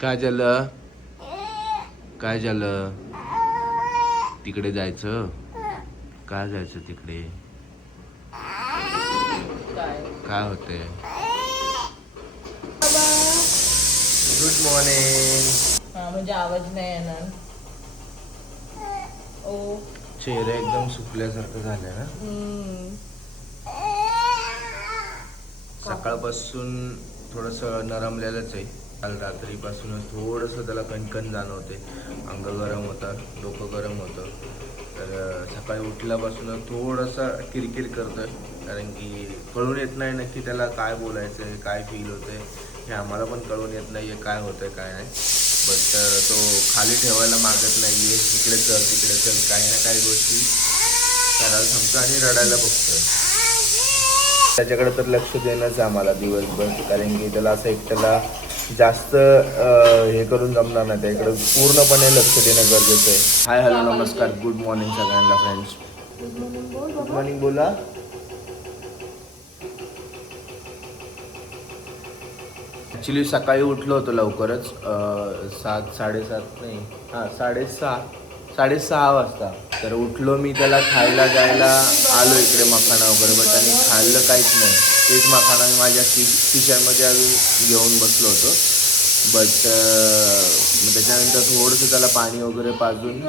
काय झालं? काय झालं? तिकडे जायचं? काय जायचं तिकडे? काय होते? Good morning. म्हणजे आवाज नाही येणार. ओ चेहरा एकदम सुकल्यासारखं झालं ना. सकाळपासून थोडस नरमलेलंच आहे. काल रात्रीपासूनच थोडंसं त्याला कणकण जाणवते. अंग गरम होतं, डोकं गरम होतं. तर सकाळी उठल्यापासून थोडंसं किरकिर करतोय, कारण की कळून येत नाही नक्की त्याला काय बोलायचं आहे, काय फील होतं आहे हे आम्हाला पण कळून येत नाही आहे, काय होतं आहे काय नाही. बट तो खाली ठेवायला मागत नाही आहे. इकडे चल तिकडे चल, काही ना काही गोष्टी करायला थांबतो आणि रडायला बघतोय. त्याच्याकडे तर लक्ष देणंच आम्हाला दिवसभर, कारण की त्याला असं एकट्याला जास्त हे करून जमणार नाही. त्याकडे पूर्णपणे लक्ष देणं गरजेचं आहे. हाय हॅलो नमस्कार, गुड मॉर्निंग सगळ्यांना फ्रेंड्स. गुड मॉर्निंग बोला. ॲक्च्युली सकाळी उठलो होतो लवकरच, 7-7:30 नाही, हां 6:30 वाजता. तर उठलो मी, त्याला खायला द्यायला आलो इकडे मखाना वगैरे, बट आणि खाल्लं काहीच नाही. तेच मखाना मी माझ्या खिशामध्ये अजून घेऊन बसलो होतो. बट त्याच्यानंतर थोडंसं त्याला पाणी वगैरे पाजून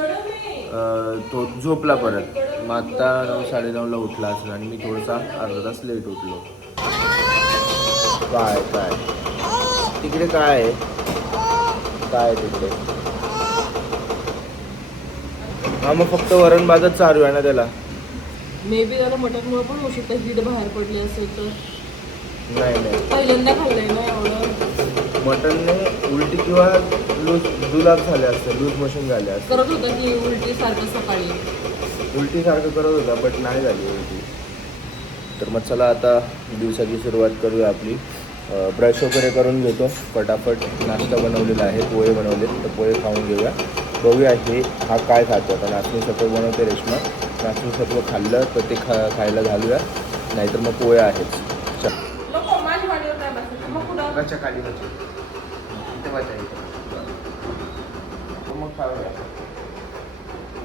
तो झोपला परत. मग आत्ता 9-9:30ला उठला असेल आणि मी थोडासा अर्धा तास लेट उठलो. काय तिकडे काय आहे? काय तिकडे? हा मग फक्त वरण भातच चालू आहे ना त्याला. मे बी त्याला मटनमुळे पण होऊ शकतं, हीट बाहेर पडली असेल तर. नाही पहिल्यांदा खाल्लंय ना एवढं. मटनने उलटी किंवा जुलाब झाले असते, लूज मोशन झाले असते. करत होता की उलटी सारखं सकाळी. उलटी सारखं करत होता, बट नाही झाली उलटी. तर मग चला आता दिवसाची सुरुवात करूया आपली. ब्रश वगैरे करून घेतो, फटाफट नाश्ता बनवलेला आहे, पोहे बनवले, तर पोहे खाऊन घेऊया. बघूया हा काय खातो. आता नाचणी सत्व बनवते रेश्मा. नाचणी सत्व खाल्लं तर ते खायला घालूया, नाहीतर मग पोहे आहेच. खाली इथे मग खाऊया.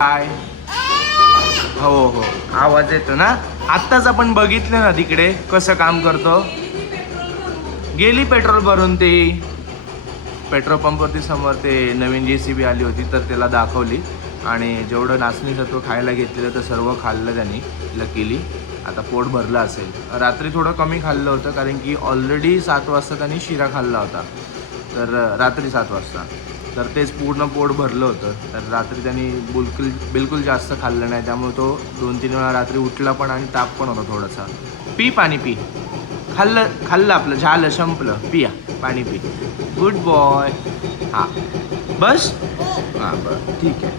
काय हो आवाज येतो ना. आत्ताच आपण बघितलं ना तिकडे कसं काम करतो. गेली पेट्रोल भरून. ते पेट्रोल पंपवरती समोर ते नवीन JCB आली होती, तर त्याला दाखवली आणि जेवढं नाचणी सत्व खायला घेतलेलं तर सर्व खाल्लं त्यांनी लकीली. आता पोट भरलं असेल. रात्री थोडं कमी खाल्लं होतं, कारण की ऑलरेडी 7 वाजता त्यांनी शिरा खाल्ला होता. तर रात्री 7 वाजता तर तेच पूर्ण पोट भरलं होतं. तर रात्री त्यांनी बिलकुल जास्त खाल्लं नाही, त्यामुळे तो 2-3 वेळा रात्री उठला पण आणि ताप पण होता थोडासा. पाणी पी. खाल्लं आपलं झालं, संपलं. पिया पाणी पी. Good boy. हां बस. हां बरं ठीक आहे.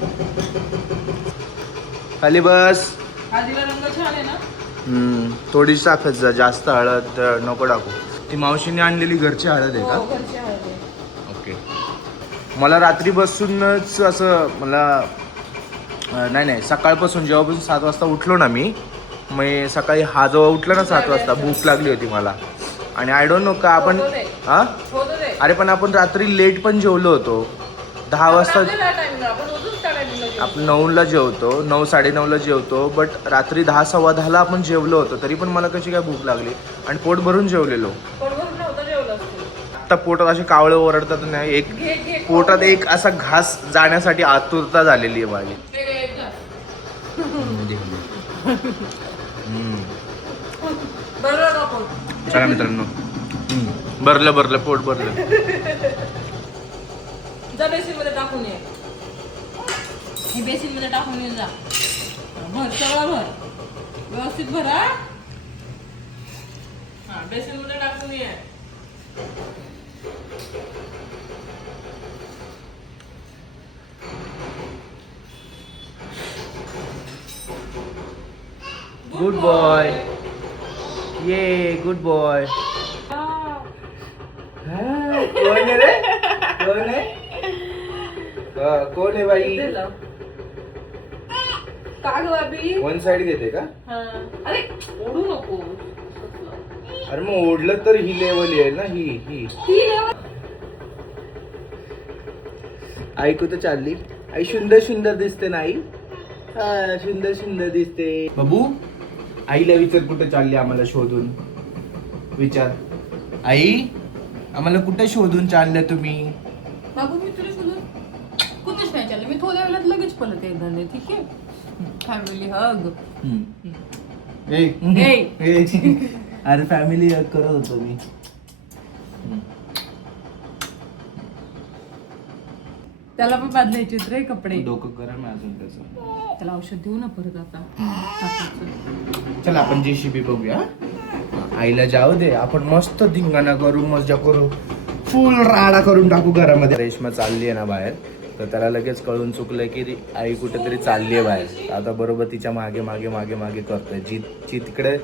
खाली बस. रंग छान आहे ना. थोडी टाकत जा, जास्त हळद नको टाकू. ती मावशीने आणलेली घरची हळद आहे का? घरची हळद आहे. ओके. मला रात्री बसूनच असं नाही सकाळपासून जेव्हापासून 7 वाजता उठलो ना मी, मग सकाळी हा जेव्हा उठला ना 7 वाजता, भूक लागली होती मला. आणि आय डोंट नो का आपण अरे पण आपण रात्री लेट पण जेवलो होतो. 10 वाजता आपण 9ला जेवतो, 9-9:30ला जेवतो, बट रात्री 10-10:15ला आपण जेवलो होतो. तरी पण मला कशी काय भूक लागली आणि पोट भरून जेवलेलो. आता पोटात असे कावळे ओरडतात नाही, पोटात एक असा घास जाण्यासाठी आतुरता झालेली आहे माझी. चला मित्रांनो, भरलं पोट भरलं. जा बेसिन मध्ये टाकून ये. ही बेसिन मध्ये टाकून ये. जा भर, सगळं भर, व्यवस्थित भरा. हा बेसिन मध्ये टाकून ये. Good boy. ये गुड बॉय. कोण आहे रे? कोण आहे? कोण आहे बाई? का ग बाबी? वन साइड घेते का? अरे ओढू नको. अरे मग ओढलं तर ही लेवल येईल ना. ही आई कुठं चालली? आई सुंदर सुंदर दिसते ना आई. सुंदर सुंदर दिसते. बाबू आईला विचार कुठे चालली आम्हाला शोधून. विचार आई आम्हाला कुठे शोधून चालले तुम्ही? बाबू मी तुला शोधून कुठेच नाही चालले. मी थोड्या वेळात लगेच पळत येणार, ठीक आहे? फॅमिली हग. अरे फॅमिली करत होतो मी. त्याला पण बदलायचे रे कपडे. डोकं करा मी अजून त्याचं. त्याला औषध देऊ ना परत आता. चल आपण JCB बघूया. आईला जाऊ दे, आपण मस्त धिंगाणा करू, मजा करू, फुल राडा करून टाकू घरामध्ये. रेश्मा चालली आहे ना बाहेर, तर त्याला लगेच कळून चुकलं की आई कुठेतरी चालली आहे बाहेर. आता बरोबर तिच्या मागे मागे मागे मागे करतोय. जी तिकडे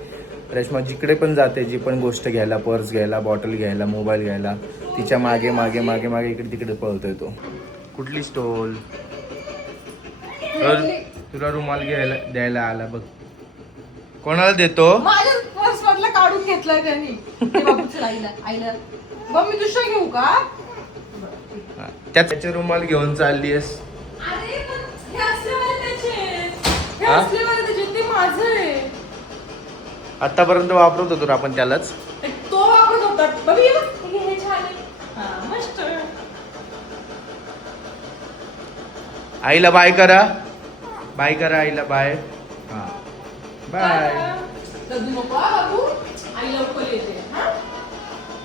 रेश्मा जिकडे पण जाते, जी पण गोष्ट घ्यायला, पर्स घ्यायला, बॉटल घ्यायला, मोबाईल घ्यायला, तिच्या मागे मागे मागे मागे इकडे तिकडे पळतोय तो. कुठली स्टोल? तुला रुमाल द्यायला आला बघ. कोणाला देतो? माझ्या पर्स मधला काढून घेतलाय त्यांनी. आईला बघ मी दुसरा घेऊ का? त्याचे रुमाल घेऊन चाललीस. अरे पण हे असलेवाले त्याचे ते माझं आहे. आतापर्यंत वापरत होतो आपण त्यालाच. तो वापरत होता. बघ हे छान आहे. हा मस्त. आईला बाय करा. बाय करा आईला. बाय. हा बाय. बाबू आई लवकर येते.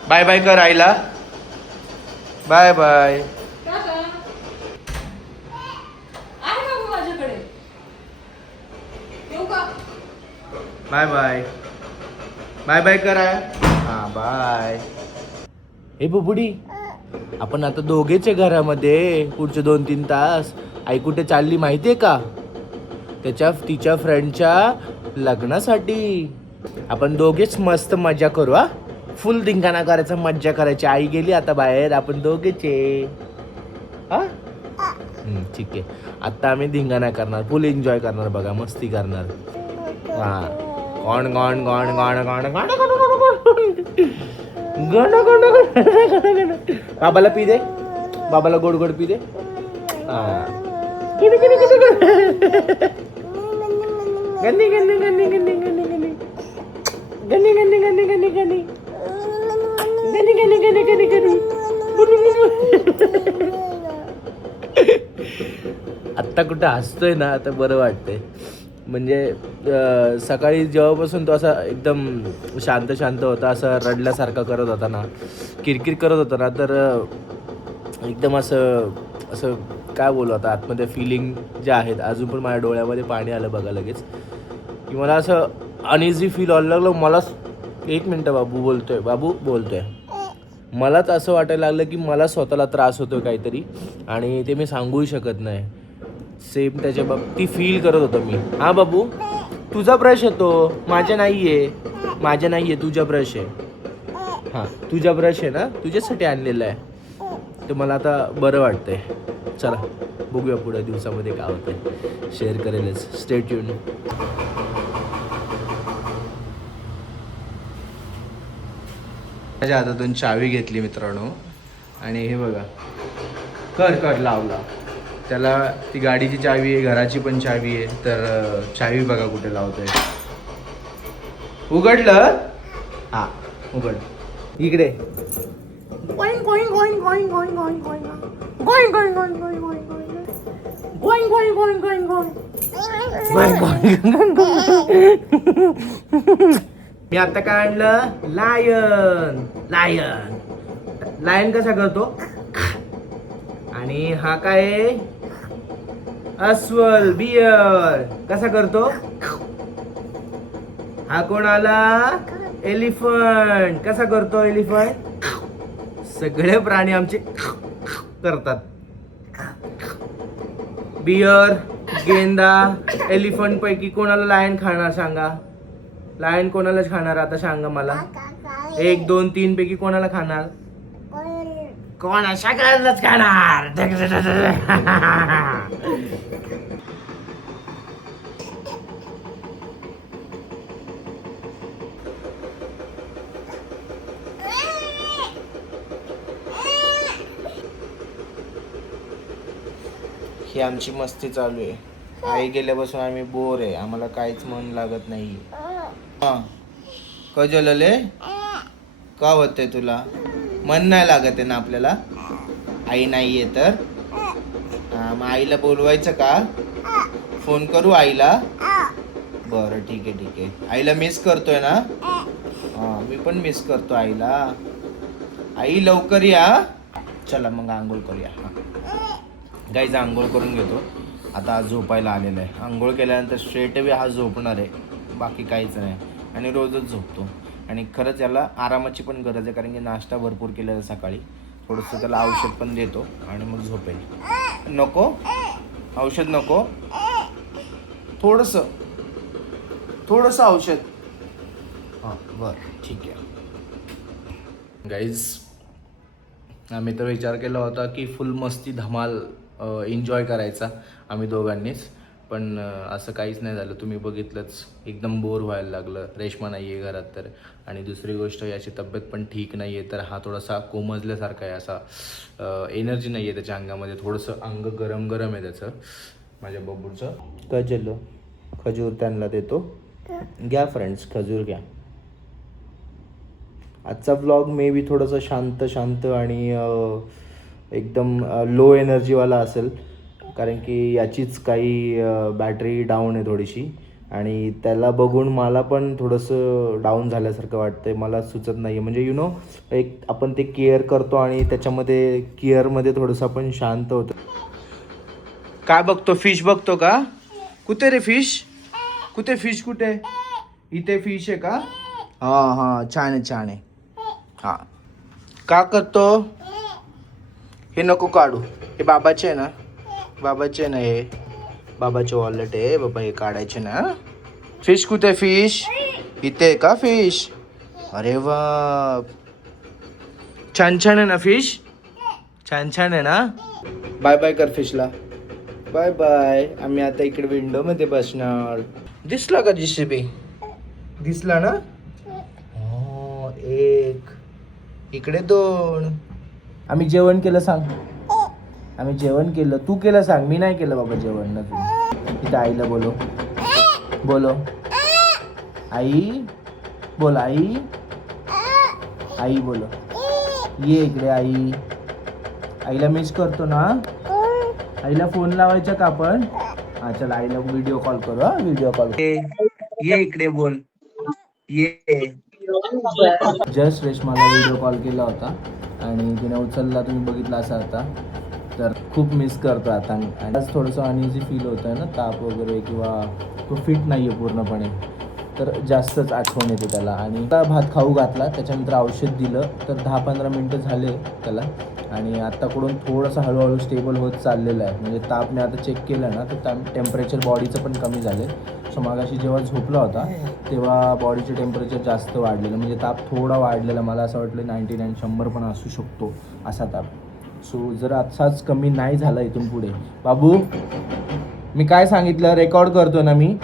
बाय बाय कर आईला. Bye bye. आहे बाबू माझ्याकडे. येऊ का? Bye bye. बाय बाय करा. हा बाय. हे बुबुडी, आपण आता दोघेच आहे घरामध्ये पुढचे 2-3 तास. आई कुठे चालली माहितीये का? तिच्या फ्रेंडच्या लग्नासाठी. आपण दोघेच मस्त मजा करू. हा फुल धिंगाणा करायचा, मज्जा करायची. आई गेली आता बाहेर, आपण दोघेच आहे. हा ठीक आहे. आता आम्ही धिंगाणा करणार, फुल एन्जॉय करणार बघा, मस्ती करणार. हा गण गण गण गण गण गण गण गण. बाबाला पी दे. बाबाला गोड गोड पी दे. हा गणी गणी गणी गणी गणी गणी गणी गणी गणी गणी गणी गणी गणी गणी गणी गणी गणी. आत्ता कुठं हसतोय ना, आता बरं वाटतंय. म्हणजे सकाळी जेव्हापासून तो असा एकदम शांत शांत होता, असं रडल्यासारखा करत होता ना, किरकिर करत होता ना, तर एकदम असं काय बोलू आता, आतमध्ये फिलिंग ज्या आहेत अजून पण माझ्या डोळ्यामध्ये पाणी आलं बघा लगेच, की मला असं अनइझी फील व्हायला लागलं. मला 1 मिनटं बाबू बोलतोय. मलाच असं वाटायला लागलं की मला स्वतःला त्रास होतोय काहीतरी, आणि ते मी सांगूही शकत नाही. सेम त्याच्या बाबतीत फील करत होतो मी. हा बाबू, तुझा ब्रश येतो, माझ्या नाही आहे, तुझा ब्रश आहे. हां तुझा ब्रश आहे ना, तुझ्यासाठी आणलेला आहे. ते मला आता बरं वाटतंय. चला बघूया पुढे दिवसामध्ये काय होतंय, शेअर करेलच. Stay tune. माझ्या हातातून चावी घेतली मित्रांनो, आणि हे बघा, कर लावला त्याला. ती गाडीची चावी आहे, घराची पण चावी आहे, तर चावी बघा कुठे लावतोय. उघडलं. हा उघड. इकडे मी आता काय आणलं, लायन कसा करतो. आणि हा काय, अस्वल, बियर कसा करतो. हा कोण आला, एलिफंट कसा करतो. एलिफंट, सगळे प्राणी आमचे करतात. बियर, गेंदा, एलिफंट पैकी कोणाला लायन खाणार सांगा. लायन कोणालाच खाणार आता सांगा मला. 1, 2, 3 पैकी कोणाला खाणार. कोणा सगळ्यांनाच खाणार. ही आमची मस्ती चालू आहे. आई गेल्यापासून आम्ही बोर आहे, आम्हाला काहीच मन लागत नाही. हां कजलले का होतंय तुला? मन नाही लागत आहे ना आपल्याला, आई नाही आहे तर. हां मग आईला बोलवायचं का? फोन करू आईला? बरं ठीक आहे. आईला मिस करतोय ना? हां मी पण मिस करतो आईला. आई लवकर या. चला मग आंघोळ करूया. गाईज आंघोळ करून घेतो. आता आज झोपायला आलेला आहे. आंघोळ केल्यानंतर स्ट्रेट अवे हा झोपणार आहे, बाकी काहीच नाही. आणि रोजच झोपतो. आणि खरंच याला आरामाची पण गरज आहे, कारण की नाश्ता भरपूर केलेला सकाळी. थोडंसं त्याला औषध पण देतो आणि मग झोपेल. नको औषध नको, थोडंसं औषध. हां बरं ठीक आहे. गाईज आम्ही तर विचार केला होता की फुल मस्ती धमाल एन्जॉय करायचा आम्ही दोघांनीच, पण असं काहीच नाही झालं. तुम्ही बघितलंच, एकदम बोर व्हायला लागलं. रेश्मा नाही आहे घरात तर. आणि दुसरी गोष्ट याची तब्येत पण ठीक नाही आहे, तर हा थोडासा कोमजल्यासारखा आहे. असा एनर्जी नाही आहे त्याच्या अंगामध्ये, थोडंसं अंग गरम आहे त्याचं, माझ्या बब्बूचं. कजल खजूर त्यांना देतो. घ्या फ्रेंड्स, खजूर घ्या. आजचा व्लॉग मे बी थोडंसं शांत आणि एकदम लो एनर्जीवाला असेल, कारण की याचीच काही बॅटरी डाऊन आहे थोडीशी. आणि त्याला बघून मला पण थोडंसं डाऊन झाल्यासारखं वाटतं आहे. मला सुचत नाही आहे, म्हणजे एक आपण ते केअर करतो आणि त्याच्यामध्ये केअरमध्ये थोडंसं आपण शांत होतो. काय बघतो? फिश बघतो का? कुठे रे फिश? कुठे फिश? कुठे? इथे फिश आहे का? हां छान आहे. हां का करतो? हे नको काढू, हे बाबाचे आहे ना, हे बाबाचे वॉलेट आहे बाबा, हे काढायचे ना. फिश कुठे? फिश इथे आहे का फिश? अरे वा, छान आहे ना फिश, छान आहे ना. बाय बाय कर फिशला, बाय बाय. आम्ही आता इकडे विंडोमध्ये बसणार. दिसला का JCB? दिसला ना? हो, एक इकडे 2. आम्ही जेवण केलं सांग. आम्ही जेवण केलं, तू केलं सांग. मी नाही केलं बाबा जेवण ना. तू इथं आईला बोलो आई, बोल आई बोलो. ये इकडे आई. आईला मिस करतो ना? आईला फोन लावायचा का आपण? हा चल आईला व्हिडिओ कॉल करू. हा व्हिडिओ कॉल. ये इकडे बोल. ये. जस्ट रेश्माला व्हिडिओ कॉल केला होता आणि तिने उचलला, तुम्ही बघितला असा होता. तर खूप मिस करतो आता. आणि आज थोडंसं अनइझी फील होतं आहे ना, ताप वगैरे, किंवा तो फिट नाही आहे पूर्णपणे, तर जास्तच आठवण येते त्याला. आणि आता भात खाऊ घातला, त्याच्यानंतर औषध दिलं, तर 10-15 मिनटं झाले त्याला. आणि आत्ताकडून थोडंसं हळूहळू स्टेबल होत चाललेलं आहे. म्हणजे तापने आता चेक केलं ना, तर टेम्परेचर बॉडीचं पण कमी झालं. सो मागाशी जेव्हा झोपला होता तेव्हा बॉडीचे टेम्परेचर जास्त वाढलेलं, म्हणजे ताप थोडा वाढलेला. मला असं वाटलं 99 100 पण असू शकतो असा ताप. सो जर असाच कमी नाही झाला इथून पुढे, बाबू मी काय सांगितलं, रेकॉर्ड करतो ना मी,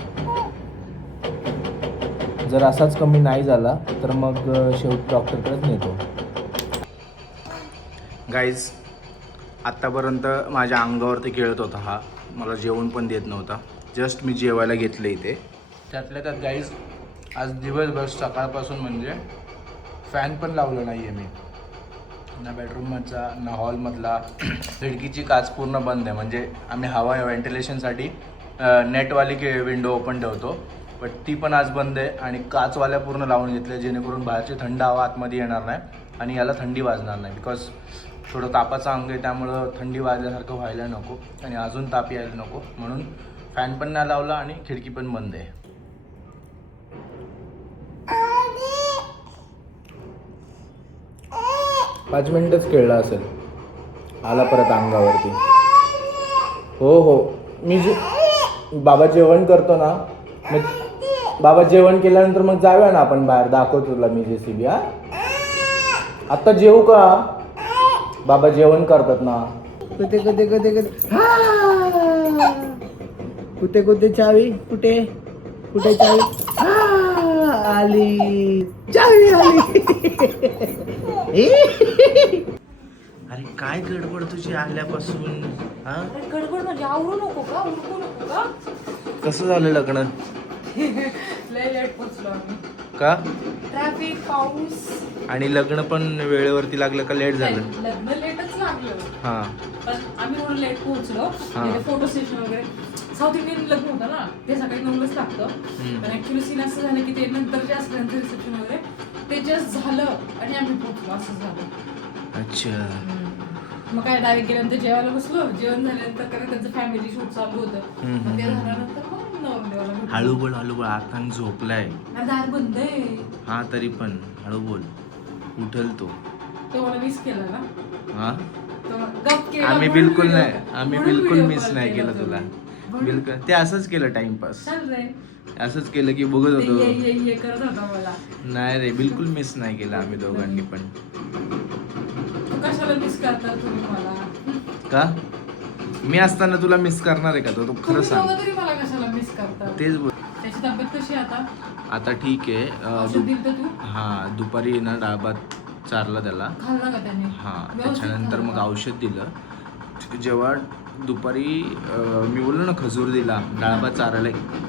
जर असाच कमी नाही झाला तर मग शेवटी डॉक्टरकडेच नेतो. गाईज आत्तापर्यंत माझ्या अंगावरती खेळत होता हा, मला जेवण पण देत नव्हता. जस्ट मी जेवायला घेतलं इथे. त्यातल्या त्यात गाईज आज दिवसभर सकाळपासून म्हणजे फॅन पण लावलं नाही आहे मी, ना बेडरूममधला ना हॉलमधला. खिडकीची काच पूर्ण बंद आहे, म्हणजे आम्ही हवा व्हेंटिलेशनसाठी नेटवाली विंडो ओपन ठेवतो, बट ती पण आज बंद आहे. आणि काचवाल्या पूर्ण लावून घेतल्या, जेणेकरून बाहेरची थंड हवा आतमध्ये येणार नाही आणि याला थंडी वाजणार नाही. बिकॉज थोडं तापाचं अंग आहे, त्यामुळं थंडी वाजल्यासारखं व्हायला नको आणि अजून ताप यायला नको, म्हणून फॅन पण नाही लावला आणि खिडकी पण बंद आहे. 5 मिनिटच खेळला असेल, आला परत अंगावरती. हो मी बाबा जेवण करतो ना, मग बाबा जेवण केल्यानंतर मग जाऊया ना आपण बाहेर, दाखवतो तुला मी JCB. हा आत्ता जेवू का? बाबा जेवण करतात ना. कुठे चावी? कुठे चावी? आली चावी आली. अरे अरे काय गडबड तुझी आल्यापासून हा? अरे गडबड म्हणजे आवरू नको का उरकू नको का? कसं झालं लग्न? लय लेट पोचलो आम्ही. का? ट्रॅफिक, पाऊस. आणि लग्न पण वेळेवरती लागलं का लेट झालं? लग्न लेटच लागलं. हा पण आम्ही एवढं लेट पोहोचलो. फोटो सेशन वगैरे साऊथ इंडियन लग्न होतं ना, ते सकाळी 9लाच लागतं. पण ऍक्च्युली सीन असं झालं की ते नंतर जे असलं रिसेप्शन वगैरे ते जस्ट झालं आणि आम्ही पोहोचलो असं झालं. अच्छा. मग काय डायरेक्ट गेल्यानंतर जेवायला बसलो. जेवण झाल्यानंतर कारण त्यांचं फॅमिली शूट चालू होतं. मग ते झाल्यानंतर मग नवरदेवाला भेटलो. हळू बोल हळू बोल, आता झोपलाय. अरे दार बंद आहे. हा तरी पण हळू बोल, उठल तो. तो मला मिस केला ना. हा तो गप केला. आम्ही म्हणून बिलकुल video- नाही, आम्ही म्हणून बिलकुल video मिस call नाही केला केलं तुला. म्हणून. बिलकुल ते असंच केलं टाइमपास. चल रे. असंच केलं की बघत ते होतो. ये करत होता मला. नाही रे, बिलकुल मिस नाही केलं आम्ही दोघांनी पण. तू कशाला मिस करता तुम्ही मला? का? मी असताना तुला मिस करणार आहे का? तो खरं तुम्ही सांग. दोघं तरी मला कशाला मिस करता? तेच बोल. त्याची तब्येत कशी आहे आता? आता ठीक आहे. औषध दिलं तर तू? हा दुपारी ना डाळ भात चारला त्याला. खाल्ला का त्याने? हा व्यवस्थित त्याच्यानंतर मग खाल्ला? औषध दिलं. जेव्हा दुपारी मी बोललो ना खजूर दिला, डाळ भात चारायला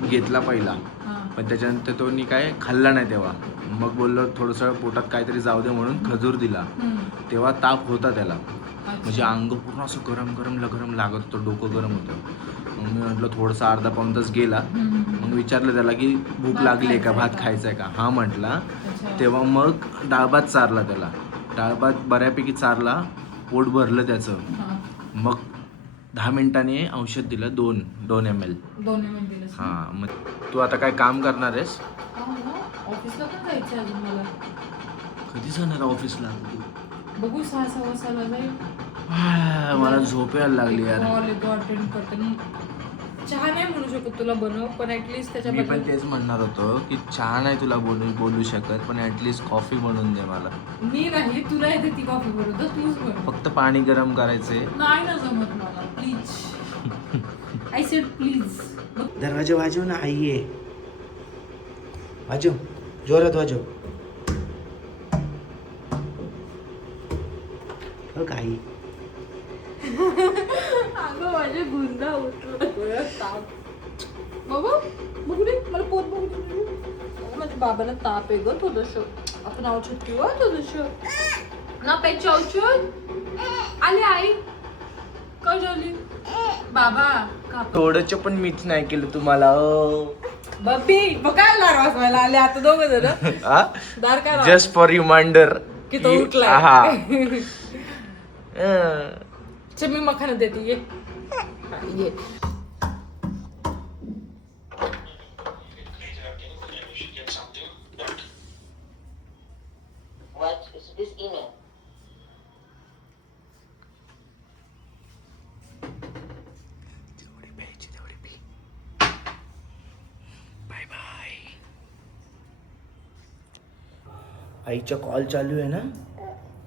घेतला पहिला. हा. पण त्याच्यानंतर तो नी काय खाल्ला नाही तेव्हा. मग बोललो थोडंसं पोटात काहीतरी जाऊ दे म्हणून खजूर दिला. तेव्हा ताप होता त्याला. म्हणजे अंग पूर्ण असं गरम गरम लागत होतं, डोकं गरम होतं. मग मी म्हटलं थोडंसं अर्धा पाऊण तास गेला. मग विचारलं त्याला की भूक लागली का, भात खायचा आहे का? हा म्हटला. अच्छा. तेव्हा मग डाळ भात चारला त्याला. डाळ भात बऱ्यापैकी चारला, पोट भरलं त्याचं. हा. मग 10 मिनिटांनी औषध दिलं, 2 ml. 2 मिनिट दिलंस ना? हां मग तू आता काय काम करणार आहेस? ऑफिसला पण जायचं अजून मला. कधी जाणार ऑफिसला? बघू 6 वाजता जाईल. मला झोप यायला लागली यार. कॉल येतो अटेंड करते. चहा नाही म्हणू शकत तुला बनव, पण ऍटलीस्ट मी पण त्याच्याबद्दल तेच म्हणणार होतो की चहा नाही तुला बोलू शकत, पण ऍटलीस्ट कॉफी बनवून दे मला. मी नाही, तुला येते ती कॉफी बनवतो, तूच बनव. फक्त पाणी गरम करायचे. नाही ना जमत मला, प्लीज. I said please. दरवाजा वाजव ना, आई आहे. वाजव, जोरात वाजव. हो का आई? अगं माझे गुंडा उठला ताप. बाबा बघू दे, मला पोट बघू दे. माझ्या बाबाला ताप आहे ग थोडंसं. आपण औषध घेऊ थोडंसं ना. प्यायची औषध आली आई. काय झाली बाबा? थोडंच पण मीच नाही केलं तुम्हाला. बब्बी मग काय लाड वाजवायला आले आता दोघं जण? दार काय जस्ट फॉर रिमाइंडर की तो उठला. हा. चल मी मखाना देते, ये. हा, ये. What is this email? Bye bye. आईचा कॉल चालू आहे ना.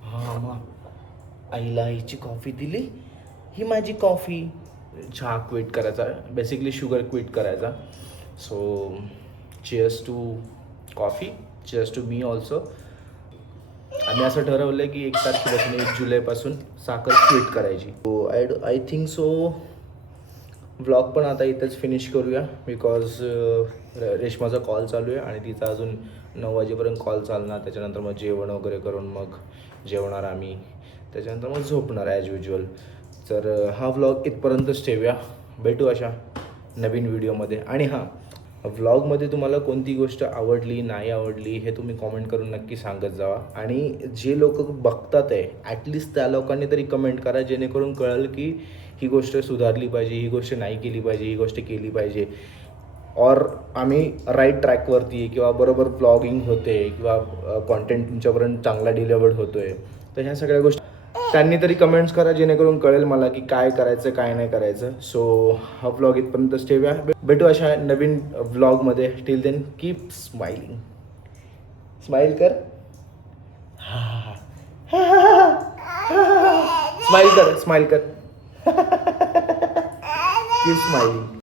हा मग आईला आईची कॉफी दिली. ही माझी कॉफी. चहा क्विट करायचा, बेसिकली शुगर क्विट करायचा. So cheers to coffee, cheers to me also. आम्ही असं ठरवलं आहे की 1 तारखेपासून 1 जुलैपासून साखर क्विट करायची. So I think so vlog पण आता इथंच फिनिश करूया, बिकॉज रेश्माचा कॉल चालू आहे आणि तिचा अजून 9 वाजेपर्यंत कॉल चालणार. त्याच्यानंतर मग जेवण वगैरे करून मग जेवणार आम्ही. त्याच्यानंतर मग झोपणार ॲज युज्युअल. तर हा व्लॉग इथपर्यंतच ठेवूया. भेटू अशा नवीन व्हिडिओमध्ये. आणि हां, व्लॉगमध्ये तुम्हाला कोणती गोष्ट आवडली नाही आवडली हे तुम्ही कॉमेंट करून नक्की सांगत जावा. आणि जे लोक बघतात आहे ॲटलिस्ट त्या लोकांनी तरी कमेंट करा, जेणेकरून कळेल की ही गोष्ट सुधारली पाहिजे, ही गोष्ट नाही केली पाहिजे, ही गोष्ट केली पाहिजे. और आम्ही राईट ट्रॅकवरती आहे किंवा बरोबर व्लॉगिंग होते किंवा कॉन्टेंट तुमच्यापर्यंत चांगला डिलिव्हर्ड होतो आहे. तर ह्या सगळ्या गोष्टी त्यांनी तरी कमेंट्स करा, जेणेकरून कळेल मला की काय करायचं काय नाही करायचं. सो हा व्लॉग इथपर्यंतच ठेवूया. भेटू अशा नवीन व्लॉगमध्ये. Till then keep smiling. Smile कर. स्माइल कर. Keep smiling.